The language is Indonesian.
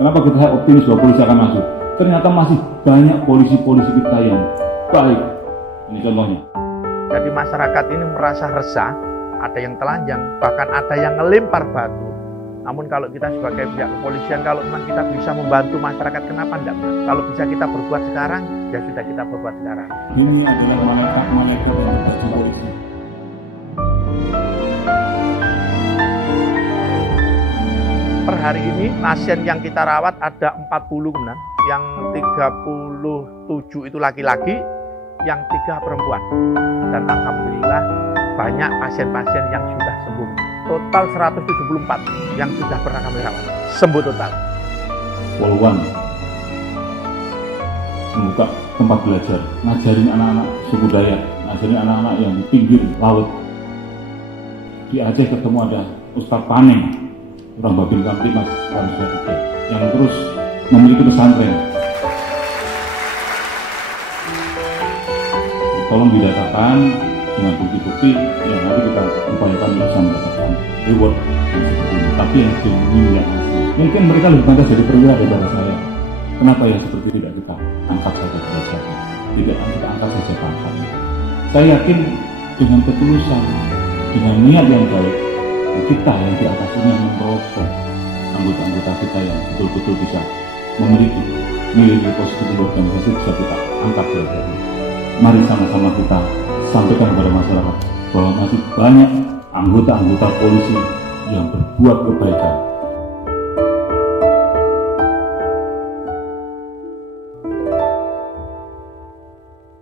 Kenapa kita optimis bahwa polisi akan masuk? Ternyata masih banyak polisi-polisi kita yang baik. Ini contohnya. Jadi masyarakat ini merasa resah, ada yang telanjang, bahkan ada yang ngelempar batu. Namun kalau kita sebagai pihak kepolisian, kalau memang kita bisa membantu masyarakat, kenapa enggak? Kalau bisa kita berbuat sekarang, ya sudah kita berbuat sekarang. Ini adalah malaikat-malaikat yang bertugas polisi. Per hari ini pasien yang kita rawat ada 40 kemudian, yang 37 itu laki-laki, yang 3 perempuan. Dan alhamdulillah banyak pasien-pasien yang sudah sembuh. Total 174 yang sudah pernah kami rawat. Sembuh total. Poluan membuka tempat belajar, ngajarin anak-anak suku Dayak, ngajarin anak-anak yang di pinggir laut. Di Aceh ketemu ada Ustadz Paneng, orang Babin Kamtimas Manusia 3, yang terus memiliki pesantren. Tolong didatakan dengan bukti-bukti yang nanti kita upayakan bisa mendapatkan reward yang seperti ini. Tapi yang genuine, yang asli. Mungkin mereka lebih pantas jadi perwira daripada saya. Kenapa yang seperti tidak kita angkat saja derajatnya, tidak kita angkat saja pangkatnya. Saya yakin dengan ketulusan, dengan niat yang baik, kita yang di atas ini yang memperoleh anggota-anggota kita yang betul-betul bisa memiliki nilai positif di organisasi bisa kita angkat derajatnya. Mari sama-sama kita sampaikan kepada masyarakat bahwa masih banyak anggota-anggota polisi yang berbuat kebaikan.